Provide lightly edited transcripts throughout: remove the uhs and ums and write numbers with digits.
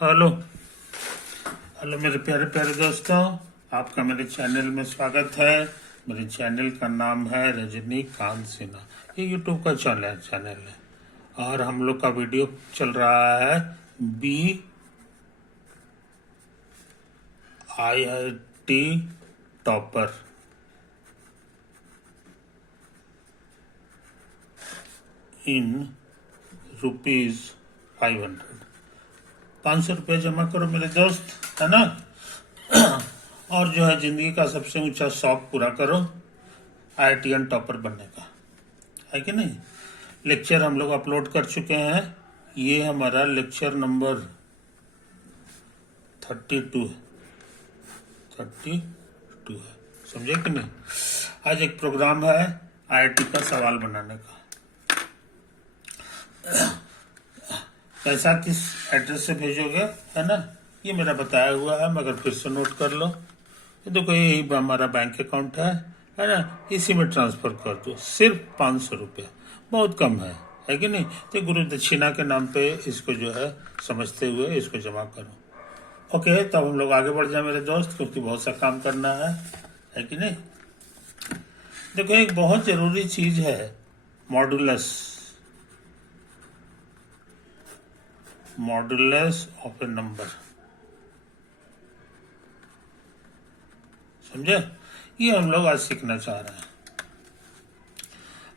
Hello hello मेरे प्यारे प्यारे दोस्तों, आपका मेरे चैनल में स्वागत है। मेरे चैनल का नाम है रजनीकांत सिन्हा। ये यूट्यूब का चैनल है और हम लोग का वीडियो चल रहा है BIIT टॉपर इन ₹500। 500 रुपये जमा करो मेरे दोस्त, है ना। और जो है जिंदगी का सबसे ऊंचा शौक पूरा करो, IITian टॉपर बनने का, है कि नहीं। लेक्चर हम लोग अपलोड कर चुके हैं। ये हमारा लेक्चर नंबर 32 है, समझे कि नहीं। आज एक प्रोग्राम है IIT का सवाल बनाने का। पैसा किस एड्रेस से भेजोगे, है ना, ये मेरा बताया हुआ है, मगर फिर से नोट कर लो। ये देखो, यही हमारा बैंक अकाउंट है ना, इसी में ट्रांसफर कर दो। सिर्फ 500 रुपया, बहुत कम है कि नहीं। तो गुरु दक्षिणा के नाम पे इसको जो है समझते हुए इसको जमा करो। ओके, तब हम लोग आगे बढ़ जाए मेरे दोस्त, क्योंकि बहुत सा काम करना है कि नहीं। देखो, एक बहुत जरूरी चीज है मॉडुलस ऑफ ए नंबर, समझे। ये हम लोग आज सीखना चाह रहे हैं।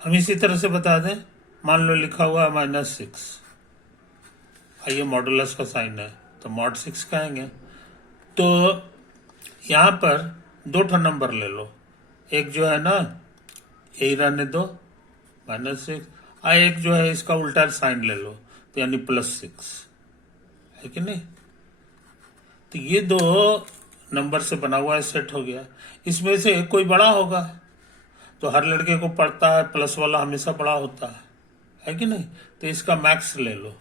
हम इसी तरह से बता दें, मान लो लिखा हुआ है -6, आइए मॉडुलस का साइन है तो mod 6 कहेंगे। तो यहां पर दो ठो नंबर ले लो, एक जो है ना यही रहने दो -6, और एक जो है इसका उल्टा साइन ले लो, तो यानी +6, है कि नहीं। तो ये दो नंबर से बना हुआ सेट हो गया। इसमें से एक कोई बड़ा होगा, तो हर लड़के को पड़ता है प्लस वाला हमेशा बड़ा होता है कि नहीं। तो इसका मैक्स ले लो,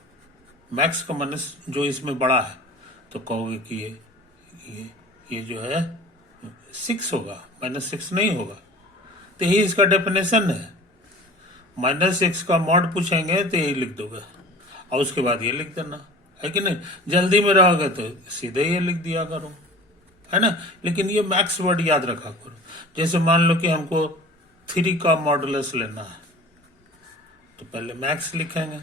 मैक्स का माइनस जो इसमें बड़ा है, तो कहोगे कि ये जो है 6 होगा, -6 नहीं होगा। तो यही इसका डेफिनेशन है। -6 का मॉड पूछेंगे तो यही लिख दोगे, और उसके बाद ये लिख देना, है कि नहीं। जल्दी में रहोगे तो सीधे ये लिख दिया करो, है ना। लेकिन ये मैक्स वर्ड याद रखा करो। जैसे मान लो कि हमको 3 का मॉडुलस लेना है, तो पहले मैक्स लिखेंगे,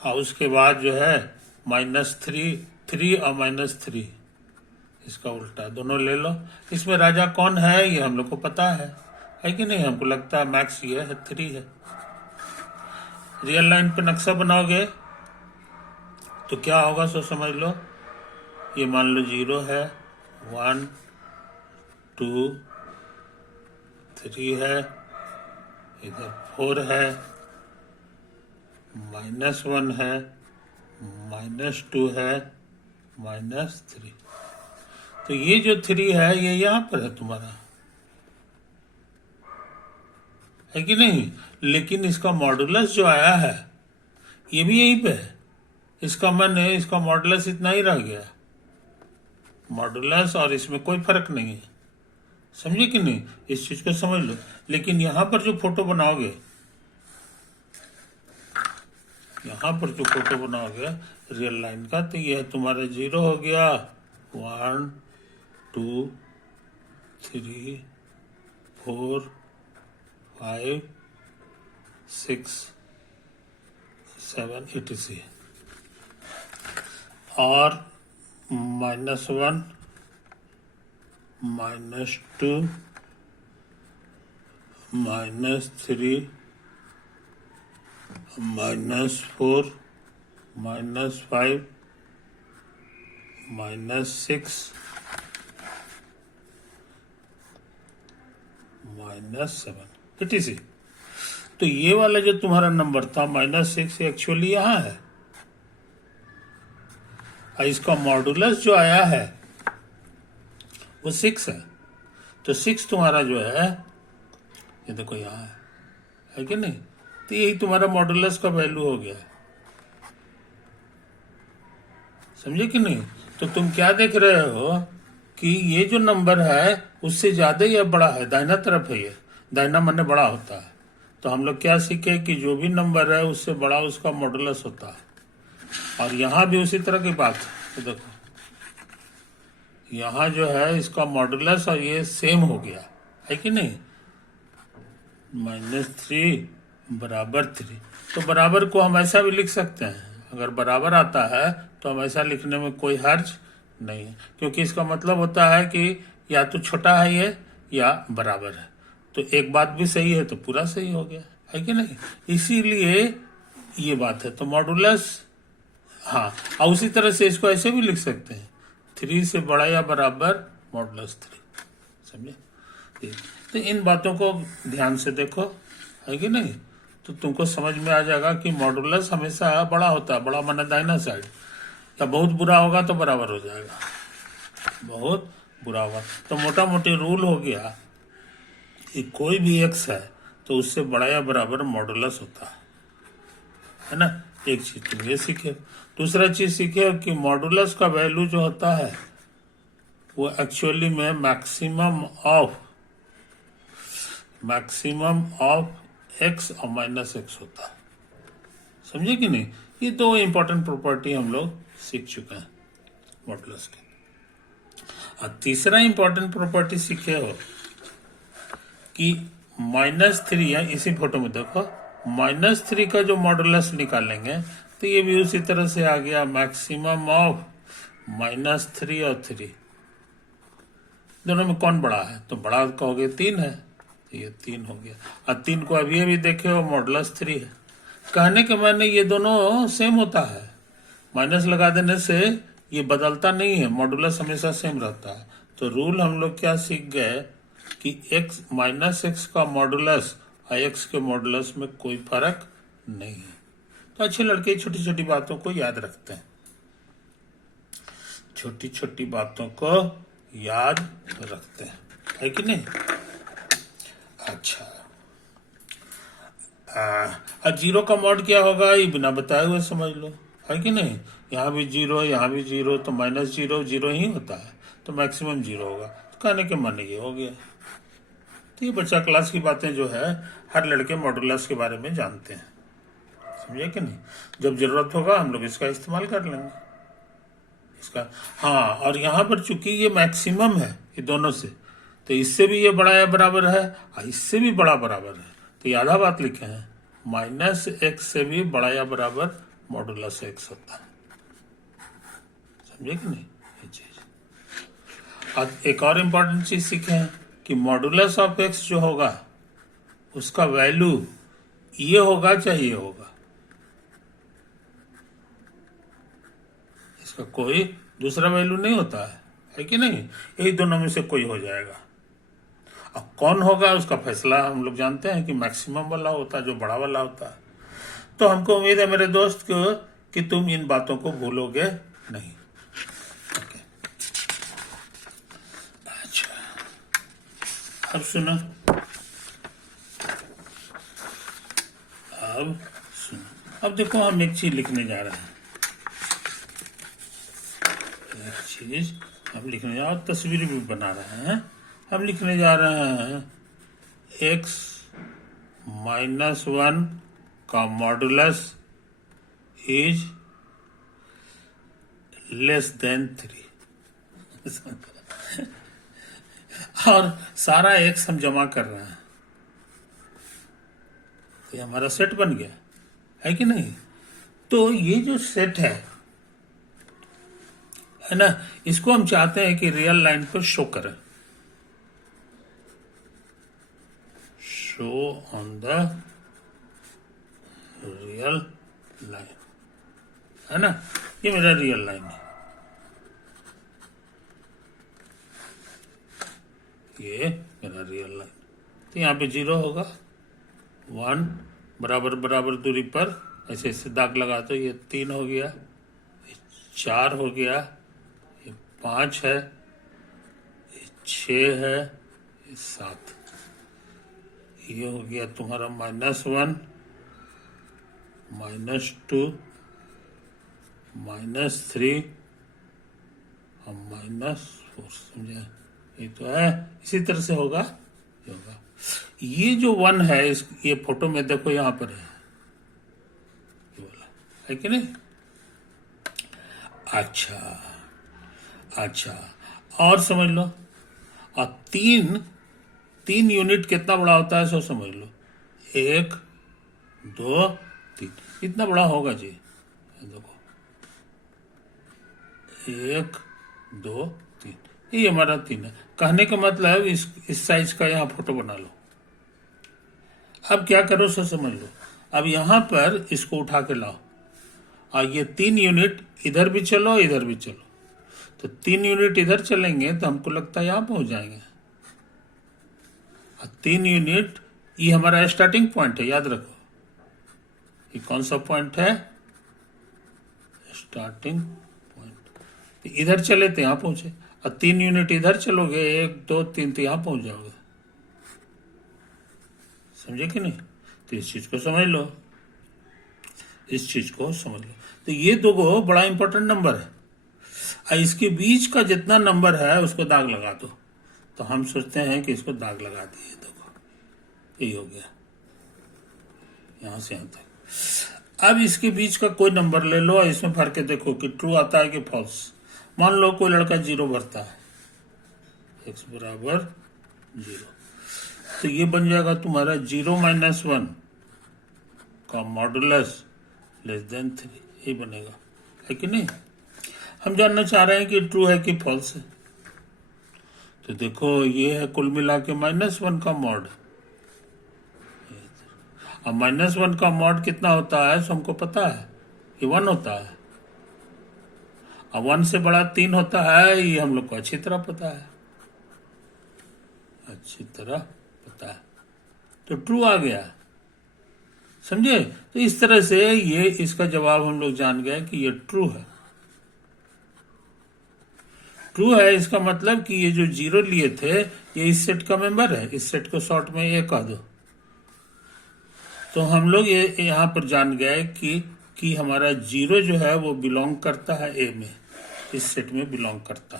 और उसके बाद जो है -3 और -3 इसका उल्टा दोनों ले लो। इसमें राजा कौन है ये हम लोग को पता है कि नहीं। हमको लगता है मैक्स ये है, 3 है। रियल लाइन पे नक्शा बनाओगे तो क्या होगा सो समझ लो। ये मान लो 0 है, 1 2 3 है, इधर 4 है, -1 है, -2 है, -3। तो ये जो 3 है ये यहां पर है तुम्हारा, है कि नहीं। लेकिन इसका मॉडुलस जो आया है ये भी यहीं पे है। इसका मन है, इसका मॉडुलस इतना ही रह गया, मॉडुलस और इसमें कोई फर्क नहीं है, समझे कि नहीं। इस चीज को समझ लो। लेकिन यहां पर जो फोटो बनाओगे, रियल लाइन का, तो यह तुम्हारा 0 हो गया, 1 2 3 4 5 6 7 etc। और -1 -2 -3 -4 -5 -6 -7 etc। तो ये वाला जो तुम्हारा नंबर था -6 एक्चुअली यहां है, और इसका मॉडुलस जो आया है वो 6 है। तो 6 तुम्हारा जो है ये देखो यहां है कि नहीं। तो यही तुम्हारा मॉडुलस का वैल्यू हो गया, समझे कि नहीं। तो तुम क्या देख रहे हो कि ये जो नंबर है उससे ज्यादा या बड़ा है, दाहिना तरफ है। ये दाहिना माने बड़ा होता है। तो हम लोग क्या सीखे कि जो भी नंबर है उससे बड़ा उसका मॉडुलस होता है। और यहां भी उसी तरह की बात है। तो देखो यहां जो है इसका मॉडुलस और ये सेम हो गया है कि नहीं, -3 बराबर 3। तो बराबर को हम ऐसा भी लिख सकते हैं, अगर बराबर आता है तो हम ऐसा लिखने में कोई हर्ज नहीं है, क्योंकि इसका मतलब होता है कि या तो छोटा है ये या बराबर है। तो एक बात भी सही है तो पूरा सही हो गया है कि नहीं, इसीलिए ये बात है। तो मॉडुलस, हाँ, और उसी तरह से इसको ऐसे भी लिख सकते हैं, 3 से बड़ा या बराबर मॉडुलस 3। समझे? तो इन बातों को ध्यान से देखो है कि नहीं, तो तुमको समझ में आ जाएगा कि मॉडुलस हमेशा बड़ा होता है, बड़ा माना दाहिना साइड, या बहुत बुरा होगा तो बराबर हो जाएगा, बहुत बुरा होगा तो मोटा मोटी रूल हो गया कि कोई भी एक्स है तो उससे बड़ा या बराबर मॉडुलस होता है ना। एक चीज तुम ये सीखे। दूसरा चीज सीखे कि मॉडुलस का वैल्यू जो होता है वो एक्चुअली में मैक्सिमम ऑफ एक्स और -x होता है। समझे कि नहीं? ये दो इंपॉर्टेंट प्रॉपर्टी हम लोग सीख चुके हैं मॉडुलस के। और तीसरा इंपॉर्टेंट प्रॉपर्टी सीखे हो कि -3 है, इसी फोटो में देखो, -3 का जो मॉडुलस निकालेंगे तो ये भी उसी तरह से आ गया, मैक्सिमम ऑफ -3 और 3, दोनों में कौन बड़ा है? तो बड़ा कहोगे 3 है, तो ये 3 हो गया। और 3 को अभी देखे हो मॉडुलस 3 है। कहने के माने ये दोनों सेम होता है, माइनस लगा देने से ये बदलता नहीं है, मॉडुलस हमेशा सेम रहता है। तो रूल हम लोग क्या सीख गए कि -x का मॉडुलस और x के मॉडुलस में कोई फर्क नहीं है। तो अच्छे लड़के छोटी छोटी बातों को याद रखते हैं, छोटी छोटी बातों को याद रखते हैं, है कि नहीं? अच्छा, अब 0 का मॉड क्या होगा ये बिना बताए हुए समझ लो, है कि नहीं? यहाँ भी 0, यहाँ भी 0, तो -0 0 ही होता है, तो मैक्सिमम 0 होगा। तो कहने के मन ये हो गया। तो ये बच्चा क्लास की बातें जो है हर लड़के मॉडुलस के बारे में जानते हैं, समझे कि नहीं? जब जरूरत होगा हम लोग इसका इस्तेमाल कर लेंगे इसका। हाँ, और यहाँ पर चूंकि ये मैक्सिमम है ये दोनों से, तो इससे भी ये बड़ा या बराबर है और इससे भी बड़ा बराबर है, तो ये आधा बात लिखे हैं, -x से भी बड़ा या बराबर मॉडुलस x होता है। समझे कि नहीं ये चीज? अब एक और इम्पोर्टेंट चीज सीखे हैं कि मॉडुलस ऑफ x जो होगा उसका वैल्यू ये होगा चाहे ये होगा, इसका कोई दूसरा वैल्यू नहीं होता है कि नहीं? यही दोनों में से कोई हो जाएगा। अब कौन होगा उसका फैसला हम लोग जानते हैं कि मैक्सिमम वाला होता है, जो बड़ा वाला होता है। तो हमको उम्मीद है मेरे दोस्त को कि तुम इन बातों को भूलोगे नहीं। अच्छा, अब सुनो, अब देखो हम एक चीज लिखने जा रहे हैं, एक चीज हम लिखने जा रहे हैं, तस्वीर भी बना रहे हैं। हम लिखने जा रहे हैं x -1 का मॉडुलस इज <3। और सारा x हम जमा कर रहे हैं, तो ये हमारा सेट बन गया, है कि नहीं? तो ये जो सेट है ना, इसको हम चाहते हैं कि रियल लाइन पर शो करें, show on the real line, है ना? ये मेरा रियल लाइन है, ये मेरा रियल लाइन। तो यहाँ पे 0 होगा, 1 बराबर बराबर दूरी पर ऐसे ऐसे दाग लगा, तो ये 3 हो गया, ये 4 हो गया, ये 5 है, ये 6 है, ये 7, ये हो गया तुम्हारा -1 -2 -3 और -4। समझे? ये तो है, इसी तरह से होगा, ये होगा। ये जो 1 है ये फोटो में देखो यहाँ पर है, ये वाला, है कि नहीं? अच्छा अच्छा, और समझ लो। और तीन यूनिट कितना बड़ा होता है सो समझ लो। 1 2 3, इतना बड़ा होगा जी। देखो 1 2 3, ये हमारा 3 है। कहने का मतलब इस साइज का यहाँ फोटो बना लो। अब क्या करो सो समझ लो। अब यहाँ पर इसको उठा के लाओ, और ये 3 यूनिट इधर भी चलो इधर भी चलो, तो 3 यूनिट इधर चलेंगे तो हमको लगता है यहाँ पहुंच जाएंगे। और 3 यूनिट ये हमारा स्टार्टिंग पॉइंट है, याद रखो। ये कौन सा पॉइंट है? Starting point. इधर चले तो यहाँ पहुंचे, और 3 यूनिट इधर चलोगे 1 2 3 तो यहाँ पहुंच जाओगे। समझे कि नहीं? तो इस चीज को समझ लो, इस चीज को समझ लो। तो ये दो बड़ा इंपॉर्टेंट नंबर है, और इसके बीच का जितना नंबर है उसको दाग लगा दो। तो हम सोचते हैं कि इसको दाग लगा दिए, देखो यही हो गया यहां से यहां तक। अब इसके बीच का कोई नंबर ले लो और इसमें भर के देखो कि ट्रू आता है कि फॉल्स। मान लो कोई लड़का 0 भरता है, x बराबर 0, तो ये बन जाएगा तुम्हारा 0 - 1 का मॉडुलस लेस देन 3, ये बनेगा, है कि नहीं? हम जानना चाह रहे हैं कि ट्रू है कि फॉल्स है। तो देखो ये है कुल मिला के -1 का मॉड। अब -1 का मॉड कितना होता है सो हमको पता है, ये 1 होता है। अब 1 से बड़ा 3 होता है, ये हम लोग को अच्छी तरह पता है, अच्छी तरह पता है। तो ट्रू आ गया, समझे? तो इस तरह से ये इसका जवाब हम लोग जान गए कि ये ट्रू है। ट्रू है इसका मतलब कि ये जो 0 लिए थे ये इस सेट का मेंबर है। इस सेट को शॉर्ट में ये कह दो। तो हम लोग ये यहाँ पर जान गए कि हमारा 0 जो है वो बिलोंग करता है ए में, इस सेट में बिलोंग करता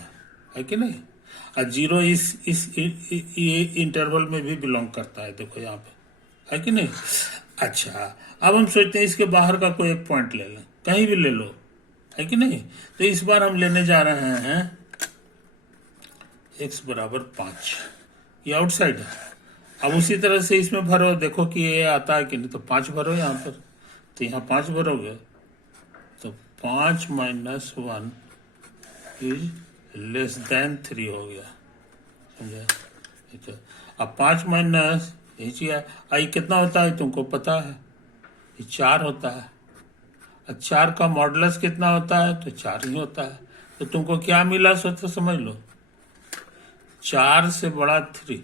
है कि नहीं? और 0 इस ये इंटरवल में भी बिलोंग करता है, देखो यहाँ पे, है कि नहीं? अच्छा, अब हम सोचते हैं इसके बाहर का कोई एक पॉइंट ले लें, कहीं भी ले लो, है कि नहीं? तो इस बार हम लेने जा रहे हैं x बराबर 5, ये आउटसाइड है। अब उसी तरह से इसमें भरो, देखो कि ये आता है कि नहीं, तो 5 भरो यहाँ पर। तो यहाँ 5 भरोगे तो 5 - 1 इज लेस देन 3 हो गया, समझे? तो अब 5 माइनस आई कितना होता है तुमको पता है, ये 4 होता है। अब 4 का मॉडुलस कितना होता है? तो 4 ही होता है। तो तुमको क्या मिला सो तो समझ लो, 4 से बड़ा 3।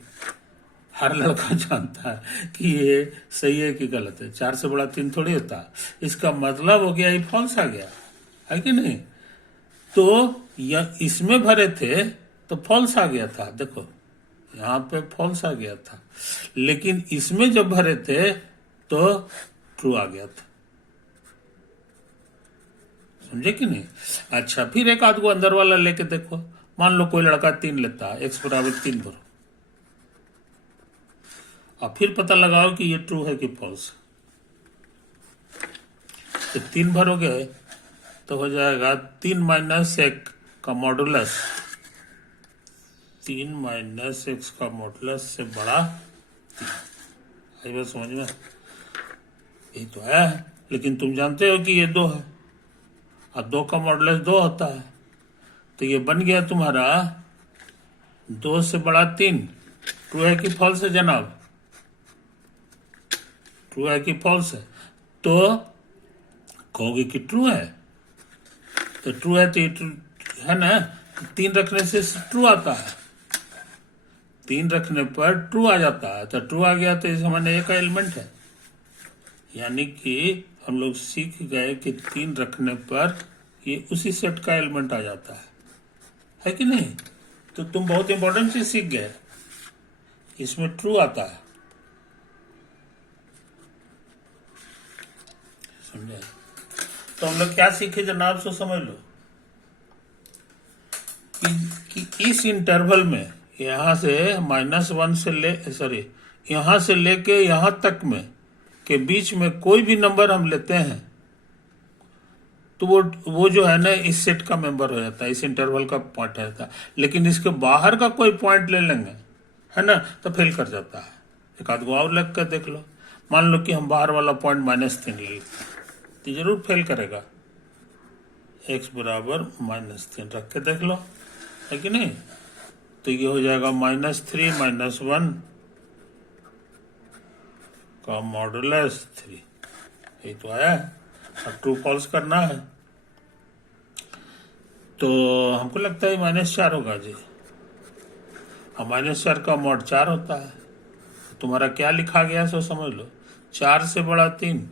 हर लड़का जानता है कि ये सही है कि गलत है, 4 से बड़ा 3 थोड़ी होता। इसका मतलब हो गया ये फॉल्स आ गया, है कि नहीं? तो यह इसमें भरे थे तो फॉल्स आ गया था, देखो यहाँ पे फॉल्स आ गया था, लेकिन इसमें जब भरे थे तो ट्रू आ गया था, समझे कि नहीं? अच्छा, फिर एक आध को अंदर वाला लेके देखो। मान लो कोई लड़का 3 लेता है, x बराबर 3 भरो, और फिर पता लगाओ कि ये ट्रू है कि फॉल्स। तो 3 भरोगे तो हो जाएगा 3 - 1 का मॉडुलस, 3 - 1 का मॉडुलस से बड़ा 3। आई बात समझ में? यही तो है, लेकिन तुम जानते हो कि ये 2 है, और 2 का मॉडुलस 2 होता है। तो ये बन गया तुम्हारा 2 से बड़ा 3। ट्रू है कि फॉल्स है जनाब? ट्रू है कि फॉल्स है? तो कहोगे कि ट्रू है, तो ट्रू है तो ये ट्रू है ना। 3 रखने से ट्रू आता है, 3 रखने पर ट्रू आ जाता है। तो ट्रू आ गया तो इस हमारे एक एलिमेंट है, यानी कि हम लोग सीख गए कि 3 रखने पर ये उसी सेट का एलिमेंट आ जाता है कि नहीं? तो तुम बहुत इंपॉर्टेंट चीज सीख गए, इसमें ट्रू आता है, समझे? तो हम लोग क्या सीखे जनाब सो समझ लो कि इस इंटरवल में यहां से -1 से यहां से लेके यहां तक में के बीच में कोई भी नंबर हम लेते हैं तो वो जो है ना इस सेट का मेंबर हो जाता है, इस इंटरवल का पॉइंट रहता है। लेकिन इसके बाहर का कोई पॉइंट ले लेंगे, है ना, तो फेल कर जाता है। एक आध गो और लग कर देख लो। मान लो कि हम बाहर वाला पॉइंट -3 ले लेते हैं, तो जरूर फेल करेगा। x बराबर -3 रख के देख लो, है कि नहीं। तो ये हो जाएगा -3 -1 का मॉडुलस 3, यही तो आया है। अब ट्रू फॉल्स करना है, तो हमको लगता है -4 होगा जी। अब -4 का मॉड 4 होता है। तुम्हारा क्या लिखा गया सो समझ लो, 4 से बड़ा 3।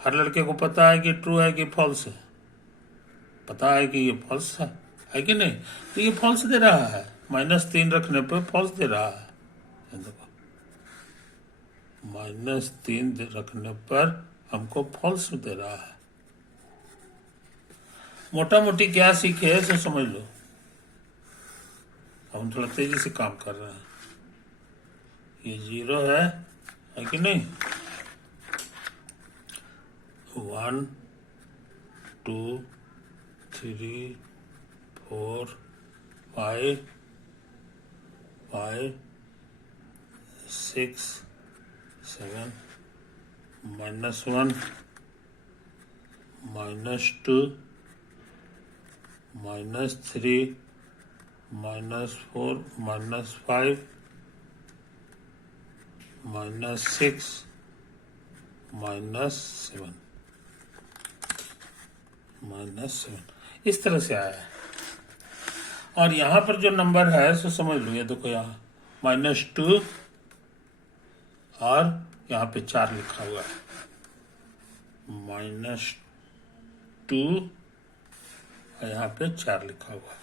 हर लड़के को पता है कि ट्रू है कि फॉल्स है, पता है कि ये फॉल्स है कि नहीं। तो ये फॉल्स दे रहा है, -3 रखने पर फॉल्स दे रहा है। देखो, -3 रखने पर हमको फॉल्स दे रहा है। मोटा मोटी क्या सीखे है सो समझ लो। हम थोड़ा तेजी से काम कर रहे हैं। ये 0 है कि नहीं। 1 2 3 4 5 5 6 7 -1 -2 -3 -4 -5 -6 -7 इस तरह से आया है। और यहां पर जो नंबर है सो समझ लो, ये देखो यहाँ -2 और यहाँ पे 4 लिखा हुआ है। -2 और यहाँ पे 4 लिखा हुआ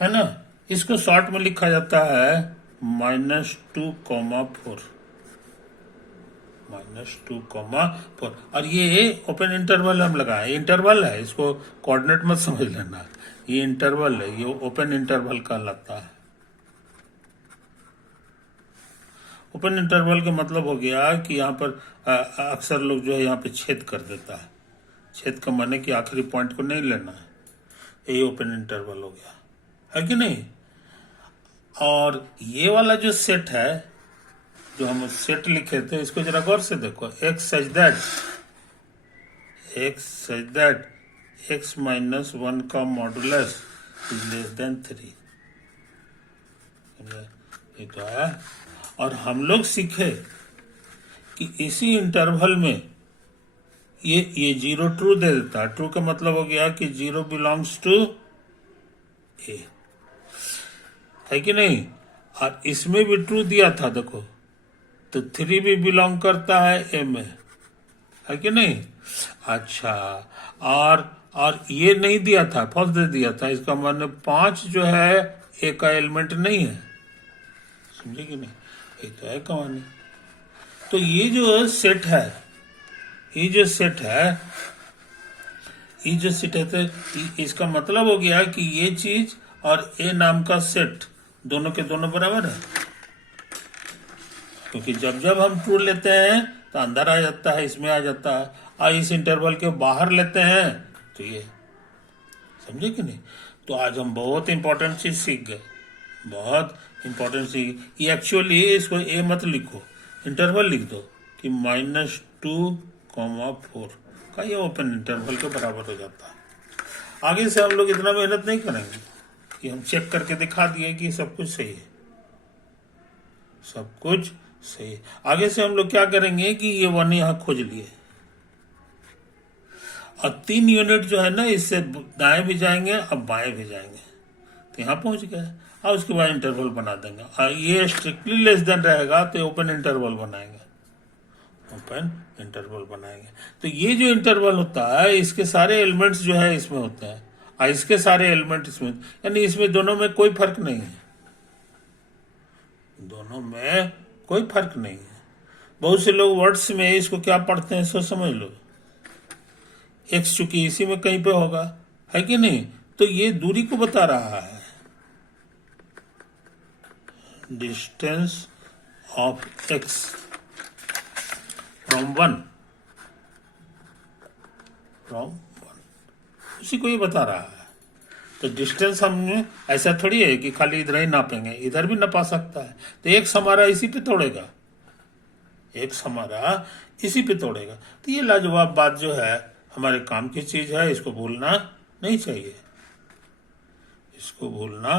है ना। इसको शॉर्ट में लिखा जाता है -2, 4 -2, 4। और ये ओपन इंटरवल हम लगाए, इंटरवल है, इसको कोऑर्डिनेट मत समझ लेना, ये इंटरवल है, ये ओपन इंटरवल कहलाता है। ओपन इंटरवल का मतलब हो गया कि यहाँ पर अक्सर लोग जो है यहाँ पे छेद कर देता है। छेद का माने कि आखिरी पॉइंट को नहीं लेना है, यही ओपन इंटरवल हो गया, है कि नहीं। और ये वाला जो सेट है, जो हम सेट लिखे थे, इसको जरा गौर से देखो। x सच दैट x -1 का मॉडुलस इज लेस देन 3, ये तो आया। और हम लोग सीखे कि इसी इंटरवल में ये 0 ट्रू दे देता है। ट्रू का मतलब हो गया कि 0 बिलोंग्स टू ए, है कि नहीं। और इसमें भी ट्रू दिया था, देखो, तो 3 भी बिलोंग करता है ए में, है कि नहीं। अच्छा, और ये नहीं दिया था, फॉल्स दे दिया था। इसका मतलब 5 जो है ए का एलिमेंट नहीं है, समझे कि नहीं। ये तो है कहानी। तो ये जो सेट है, तो इसका मतलब हो गया कि ये चीज और ए नाम का सेट दोनों के दोनों बराबर है। क्योंकि जब हम ट्रू लेते हैं तो अंदर आ जाता है, इसमें आ जाता है, और इस इंटरवल के बाहर लेते हैं तो ये, समझे कि नहीं। तो आज हम बहुत इंपॉर्टेंट चीज सीख गए, बहुत इंपॉर्टेंट चीज। ये एक्चुअली इसको ए मत लिखो, इंटरवल लिख दो कि -2, 4 का ये ओपन इंटरवल के बराबर हो जाता है। आगे से हम लोग इतना मेहनत नहीं करेंगे कि हम चेक करके दिखा दिए कि सब कुछ सही है, सब कुछ सही। आगे से हम लोग क्या करेंगे कि ये 1 यहां खोज लिए, और 3 यूनिट जो है ना, इससे दाएं भी जाएंगे और बाएं भी जाएंगे, तो यहां पहुंच गए। और उसके बाद इंटरवल बना देंगे, और ये स्ट्रिक्टली लेस देन रहेगा तो ओपन इंटरवल बनाएंगे, ओपन इंटरवल बनाएंगे। तो ये जो इंटरवल होता है, इसके सारे एलिमेंट्स जो है इसमें होते हैं, और इसके सारे एलिमेंट इसमें, यानी इसमें दोनों में कोई फर्क नहीं है, दोनों में कोई फर्क नहीं है। बहुत से लोग वर्ड्स में इसको क्या पढ़ते हैं सो समझ लो, एक्स चूंकि इसी में कहीं पे होगा, है कि नहीं। तो ये दूरी को बता रहा है, distance of x from 1, from 1, उसी को ये बता रहा है। तो डिस्टेंस हमने ऐसा थोड़ी है कि खाली इधर ही नापेंगे, इधर भी नपा सकता है। तो एक्स हमारा इसी पे तोड़ेगा, एक्स हमारा इसी पे तोड़ेगा। तो ये लाजवाब बात जो है हमारे काम की चीज है, इसको भूलना नहीं चाहिए, इसको भूलना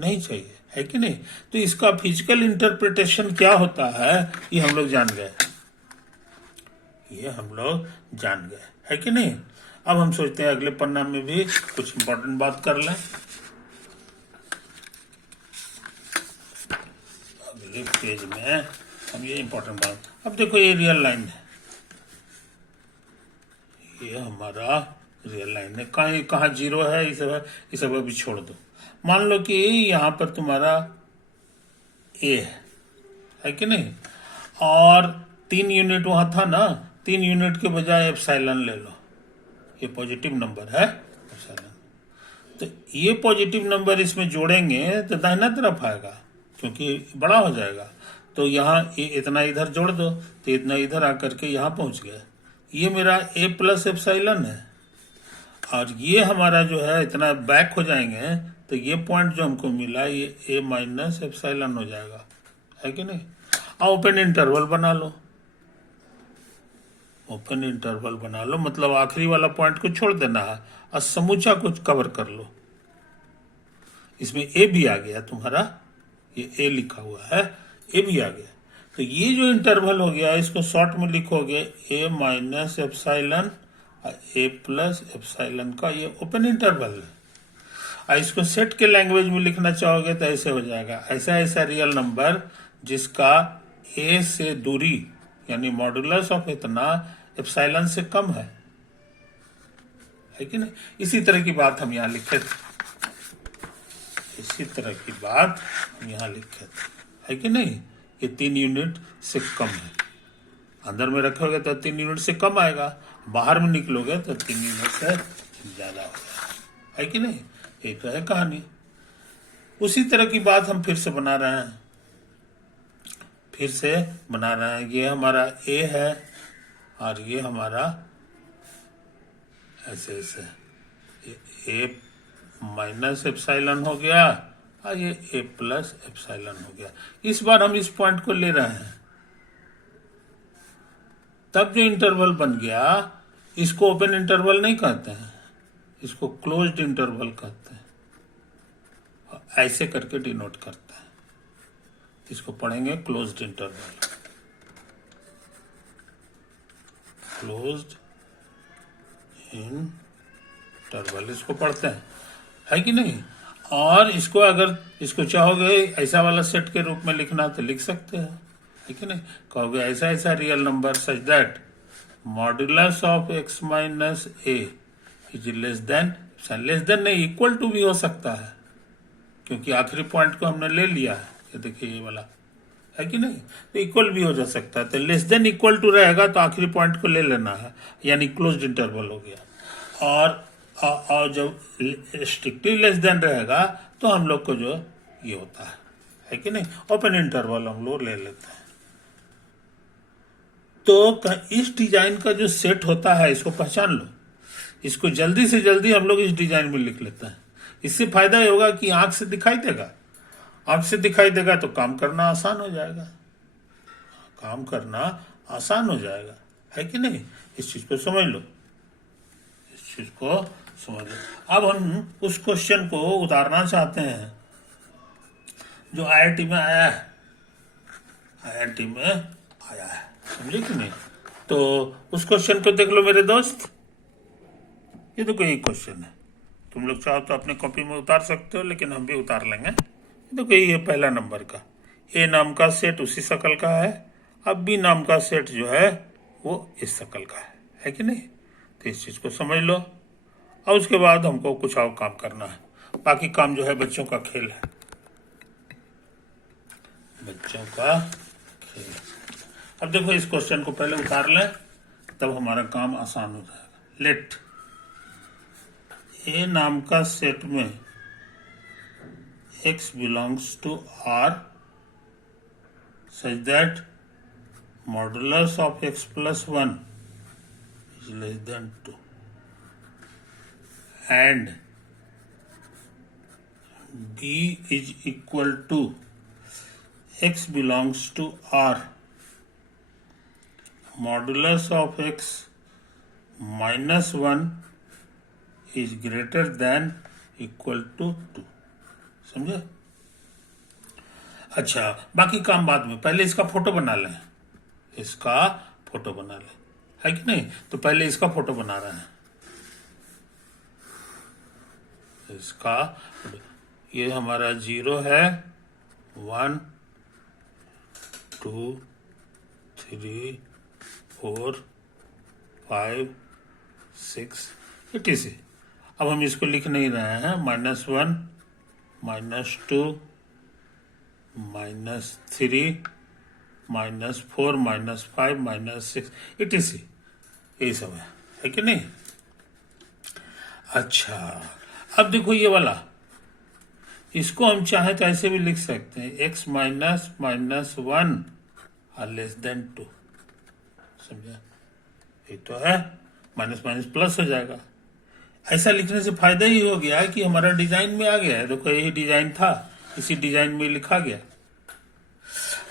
नहीं चाहिए, है कि नहीं। तो इसका फिजिकल इंटरप्रिटेशन क्या होता है ये हम लोग जान गए, ये हम लोग जान गए, है कि नहीं। अब हम सोचते हैं अगले पन्ना में भी कुछ इंपॉर्टेंट बात कर लें। अगले पेज में हम ये इंपॉर्टेंट बात, अब देखो ये रियल लाइन है, ये हमारा रियल लाइन है। कहाँ जीरो है, ये सब अभी छोड़ दो। मान लो कि यहाँ पर तुम्हारा ए है कि नहीं, और 3 यूनिट वहां था ना, 3 यूनिट के बजाय एप्सिलॉन ले लो, ये पॉजिटिव नंबर है एप्सिलॉन। तो ये पॉजिटिव नंबर इसमें जोड़ेंगे तो दाहिना तरफ आएगा क्योंकि बड़ा हो जाएगा। तो यहाँ इतना इधर जोड़ दो तो इतना इधर आकर के यहाँ पहुंच गया। ये मेरा ए प्लस एप्सिलॉन है, और ये हमारा जो है इतना बैक हो जाएंगे तो ये पॉइंट जो हमको मिला ये ए माइनस एप्सिलॉन हो जाएगा, है कि नहीं। ओपन इंटरवल बना लो, ओपन इंटरवल बना लो, मतलब आखिरी वाला पॉइंट को छोड़ देना है और समूचा कुछ कवर कर लो। इसमें ए भी आ गया तुम्हारा, ये ए लिखा हुआ है, ए भी आ गया। तो ये जो इंटरवल हो गया इसको शॉर्ट में लिखोगे ए माइनस एप्सिलॉन ए प्लस एप्सिलॉन का ये ओपन इंटरवल है। और इसको सेट के लैंग्वेज में लिखना चाहोगे तो ऐसे हो जाएगा, ऐसा ऐसा रियल नंबर जिसका ए से दूरी यानी मॉडुलस ऑफ इतना एप्सिलॉन से कम है कि नहीं। इसी तरह की बात हम यहाँ लिखे थे, इसी तरह की बात हम यहाँ लिखे थे, है कि नहीं। ये 3 यूनिट से कम है, अंदर में रखोगे तो 3 यूनिट से कम आएगा, बाहर में निकलोगे तो 3 यूनिट से ज्यादा होगा, है कि नहीं। ये तो है कहानी। उसी तरह की बात हम फिर से बना रहे हैं, फिर से बना रहे हैं। ये हमारा ए है और ये हमारा ऐसे ऐसे ए माइनस एप्सिलॉन हो गया और ये ए प्लस एप्सिलॉन हो गया। इस बार हम इस पॉइंट को ले रहे हैं, तब जो इंटरवल बन गया इसको ओपन इंटरवल नहीं कहते हैं, इसको क्लोज्ड इंटरवल कहते हैं, ऐसे करके डिनोट करते हैं। इसको पढ़ेंगे क्लोज्ड इंटरवल, क्लोज्ड इंटरवल इसको पढ़ते हैं, है कि नहीं। और इसको अगर इसको चाहोगे ऐसा वाला सेट के रूप में लिखना तो लिख सकते हो, है कि नहीं। कहोगे ऐसा ऐसा real number such that modulus of x minus A is less then नहीं, इक्वल टू भी हो सकता है क्योंकि आखिरी पॉइंट को हमने ले लिया है, ये देखिए ये वाला, है कि नहीं। तो इक्वल भी हो जा सकता है, तो लेस देन इक्वल टू रहेगा तो आखिरी पॉइंट को ले लेना है, यानी क्लोज्ड इंटरवल हो गया। और जब स्ट्रिक्टली लेस देन रहेगा तो हम लोग को जो ये होता है कि नहीं, ओपन इंटरवल हम लोग ले लेते हैं। तो इस डिजाइन का जो सेट होता है इसको पहचान लो, इसको जल्दी से जल्दी हम लोग इस डिजाइन में लिख लेते हैं। इससे फायदा ये होगा कि आंख से दिखाई देगा, आंख से दिखाई देगा तो काम करना आसान हो जाएगा, काम करना आसान हो जाएगा, है कि नहीं। इस चीज को समझ लो, इस चीज को समझ लो। अब हम उस क्वेश्चन को उतारना चाहते हैं जो आईआईटी में आया है, आईआईटी में आया है, समझे कि नहीं। तो उस क्वेश्चन को देख लो मेरे दोस्त, ये तो कोई क्वेश्चन है, तुम लोग चाहो तो अपने कॉपी में उतार सकते हो, लेकिन हम भी उतार लेंगे। तो कोई ये पहला नंबर का ए नाम का सेट उसी शकल का है, अब बी नाम का सेट जो है वो इस शकल का है कि नहीं। तो इस चीज को समझ लो और उसके बाद हमको कुछ और काम करना है, बाकी काम जो है बच्चों का खेल है, बच्चों का खेल। अब देखो इस क्वेश्चन को पहले उतार लें तब हमारा काम आसान हो जाएगा। लेट ए नाम का सेट में x belongs to R such that modulus of x plus 1 is less than 2। And B is equal to x belongs to R, modulus of x minus 1 is greater than equal to 2. समझे? अच्छा, बाकी काम बाद में, पहले इसका photo बना लें, इसका फोटो बना लें, है कि नहीं? तो पहले इसका फोटो बना रहे हैं, इसका। ये हमारा 0 है, 1 2 3 4 5 6 etc। अब हम इसको लिख नहीं रहे हैं, -1 -2 -3 -4 -5 -6 etc। यही सब है कि नहीं? अच्छा, अब देखो ये वाला, इसको हम चाहे तो ऐसे भी लिख सकते हैं, x माइनस -1 और <2। समझा? ये तो है, माइनस माइनस प्लस हो जाएगा। ऐसा लिखने से फायदा ही हो गया कि हमारा डिजाइन में आ गया है। देखो यही डिजाइन था, इसी डिजाइन में लिखा गया।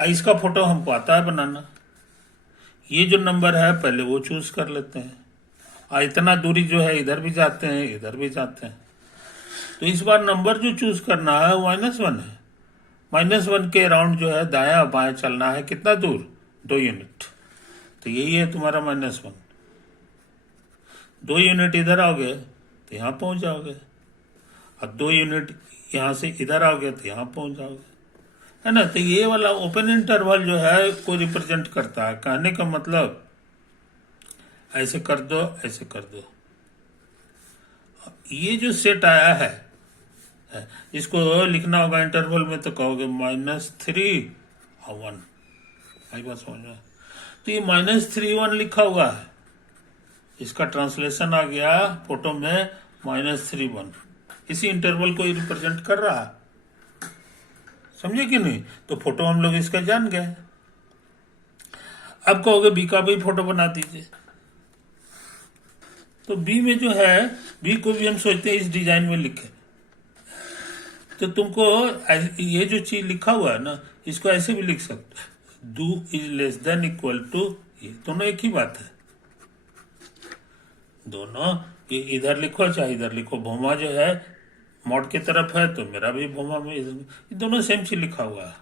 इसका फोटो हमको आता है बनाना। ये जो नंबर है पहले वो चूज कर लेते हैं, और इतना दूरी जो है इधर भी जाते हैं इधर भी जाते हैं। तो इस बार नंबर जो चूज करना है वो -1 है। -1 के अराउंड जो है दाया बाएं चलना है, कितना दूर? 2 यूनिट। तो यही है तुम्हारा -1। 2 यूनिट इधर आओगे तो यहाँ पहुंच जाओगे, और 2 यूनिट यहाँ से इधर आओगे तो यहाँ पहुंच जाओगे, है ना? तो ये वाला ओपन इंटरवल जो है को रिप्रेजेंट करता है। कहने का मतलब ऐसे कर दो, ऐसे कर दो। ये जो सेट आया है इसको लिखना होगा इंटरवल में, तो कहोगे -3 और 1। आई बात समझ में? तो ये -3 1 लिखा हुआ है, इसका ट्रांसलेशन आ गया फोटो में -3 1। इसी इंटरवल को रिप्रेजेंट कर रहा है, समझे कि नहीं? तो फोटो हम लोग इसका जान गए। अब कहोगे बी का भी फोटो बना दीजिए। तो बी में जो है, बी को भी हम सोचते हैं इस डिजाइन में लिखे। तो तुमको ये जो चीज लिखा हुआ है ना, इसको ऐसे भी लिख सकते हो, do is less than equal to, ये दोनों एक ही बात है। दोनों ये इधर लिखो चाहे इधर लिखो, भौमा जो है मॉड की तरफ है तो मेरा भी भौमा में, ये दोनों सेम चीज लिखा हुआ है।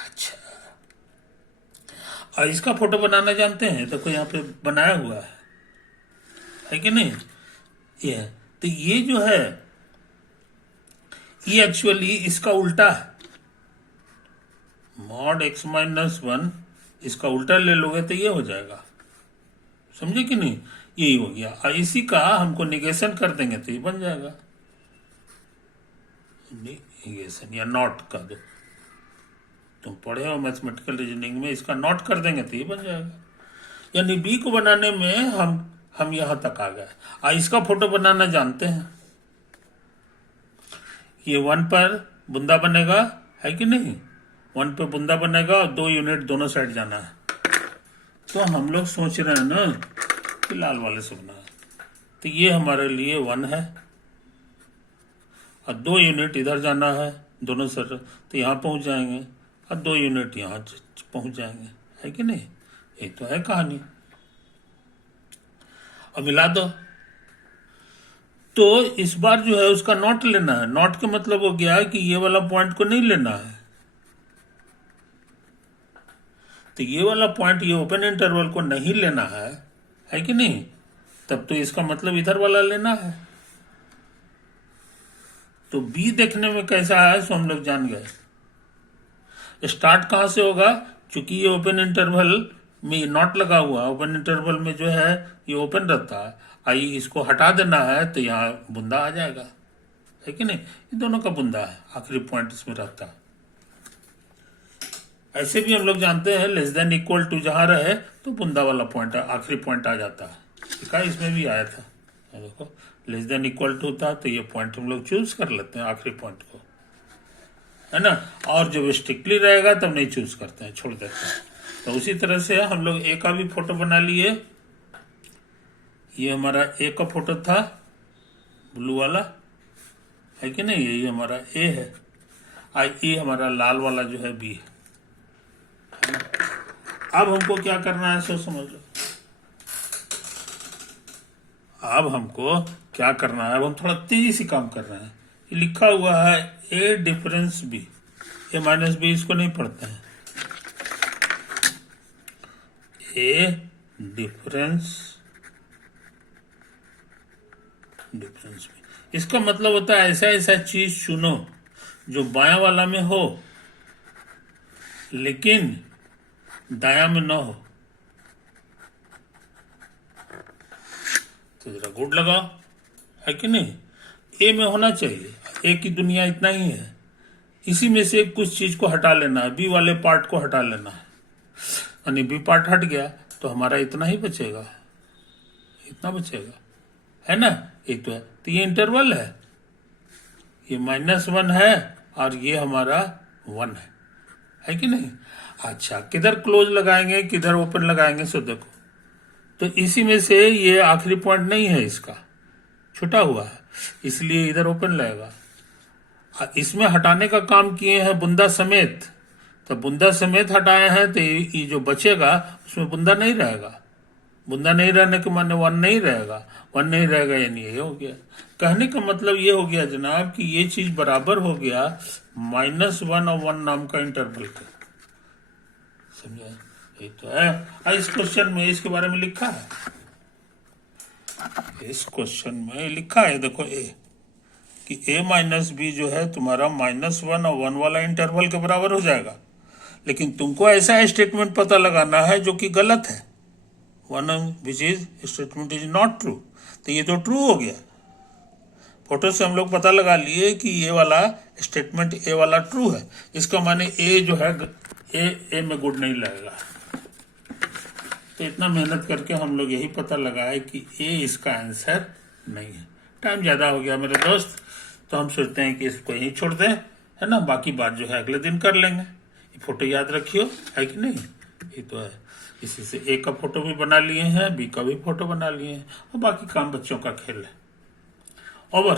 अच्छा, और इसका फोटो बनाना जानते हैं? देखो यहाँ पे बनाया हुआ है कि नहीं? ये तो ये जो है ये एक्चुअली इसका उल्टा है। मॉड x -1 इसका उल्टा ले लोगे तो ये हो जाएगा, समझे कि नहीं? यही हो गया। और इसी का हमको निगेशन कर देंगे तो ये बन जाएगा, निगेशन या नॉट कर दो। तुम पढ़े हो मैथमेटिकल रीजनिंग में, इसका नॉट कर देंगे तो ये बन जाएगा। यानी बी को बनाने में हम यहां तक आ गए। और इसका फोटो बनाना जानते हैं, ये 1 पर बुंदा बनेगा, है कि नहीं? 1 पे बुंदा बनेगा और 2 यूनिट दोनों साइड जाना है। तो हम लोग सोच रहे हैं ना कि लाल वाले से बना है, तो ये हमारे लिए 1 है, और 2 यूनिट इधर जाना है दोनों साइड, तो यहाँ पहुंच जाएंगे, और 2 यूनिट यहाँ पहुंच जाएंगे, है कि नहीं? ये तो है कहानी। अब मिला दो। तो इस बार जो है उसका नॉट लेना है। नॉट का मतलब हो गया कि ये वाला पॉइंट को नहीं लेना है। तो ये वाला पॉइंट, ये ओपन इंटरवल को नहीं लेना है कि नहीं? तब तो इसका मतलब इधर वाला लेना है। तो बी देखने में कैसा है सो हम लोग जान गए। स्टार्ट कहां से होगा? चूंकि ये ओपन इंटरवल में नॉट लगा हुआ, ओपन इंटरवल में जो है ये ओपन रहता है, आई इसको हटा देना है तो यहाँ बुंदा आ जाएगा, है कि नहीं? ये दोनों का बुंदा है, आखिरी पॉइंट इसमें रहता है। ऐसे भी हम लोग जानते हैं लेस देन इक्वल टू जहां रहे तो बुंदा वाला पॉइंट आखिरी पॉइंट आ जाता है। ठीक है, इसमें भी आया था, देखो लेस देन इक्वल टू था तो ये पॉइंट हम लोग चूज कर लेते हैं आखिरी पॉइंट को, है ना? और जब स्ट्रिक्टली रहेगा तब नहीं चूज करते हैं, छोड़ देते हैं। तो उसी तरह से हम लोग ए का भी फोटो बना लिए। ये हमारा ए का फोटो था, ब्लू वाला है कि नहीं, ये हमारा ए है, और ये हमारा लाल वाला जो है बी है। अब हमको क्या करना है, सो समझ लो। अब हमको क्या करना है, अब हम थोड़ा तेजी से काम कर रहे हैं। ये लिखा हुआ है ए डिफरेंस बी, ए माइनस बी, इसको नहीं पढ़ते हैं। ए डिफरेंस बी, इसका मतलब होता है ऐसा ऐसा चीज चुनो जो बायां वाला में हो लेकिन दाया में न हो। तो जरा गुड लगाओ, है कि नहीं। ए में होना चाहिए, ए की दुनिया इतना ही है, इसी में से कुछ चीज को हटा लेना है, बी वाले पार्ट को हटा लेना है, यानी बी पार्ट हट गया तो हमारा इतना ही बचेगा, इतना बचेगा, है ना। ये तो ये इंटरवल है, ये -1 है और ये हमारा 1 है कि नहीं। अच्छा, किधर क्लोज लगाएंगे किधर ओपन लगाएंगे, सो देखो। तो इसी में से ये आखिरी पॉइंट नहीं है, इसका छुटा हुआ है, इसलिए इधर ओपन लगेगा। इसमें हटाने का काम किए हैं बुंदा समेत, तो बुंदा समेत हटाए हैं तो ये जो बचेगा उसमें बुंदा नहीं रहेगा। बुंदा नहीं रहने के माने 1 नहीं रहेगा, 1 नहीं रहेगा, यानी ये हो गया। कहने का मतलब ये हो गया जनाब कि ये चीज बराबर हो गया -1 और 1 नाम का इंटरवल का। समझा, ये तो है। इस क्वेश्चन में इसके बारे में लिखा है, इस क्वेश्चन में लिखा है, देखो ए कि a माइनस बी जो है तुम्हारा -1 और 1 वाला इंटरवल के बराबर हो जाएगा। लेकिन तुमको ऐसा स्टेटमेंट पता लगाना है जो कि गलत है, one which is statement is not true. तो ये तो ट्रू हो गया, फोटो से हम लोग पता लगा लिए कि ये वाला स्टेटमेंट ए वाला ट्रू है। इसका माने ए जो है ए में गुड नहीं लगेगा। तो इतना मेहनत करके हम लोग यही पता लगाए कि ए इसका आंसर नहीं है। टाइम ज्यादा हो गया मेरे दोस्त, तो हम सोचते हैं कि इसको यहीं छोड़ दें, है ना। बाकी बात जो है अगले दिन कर लेंगे। ये फोटो याद रखियो, है कि नहीं। ये तो है, इसी से ए का फोटो भी बना लिए हैं, बी का भी फोटो बना लिए हैं, और बाकी काम बच्चों का खेल है। ओवर।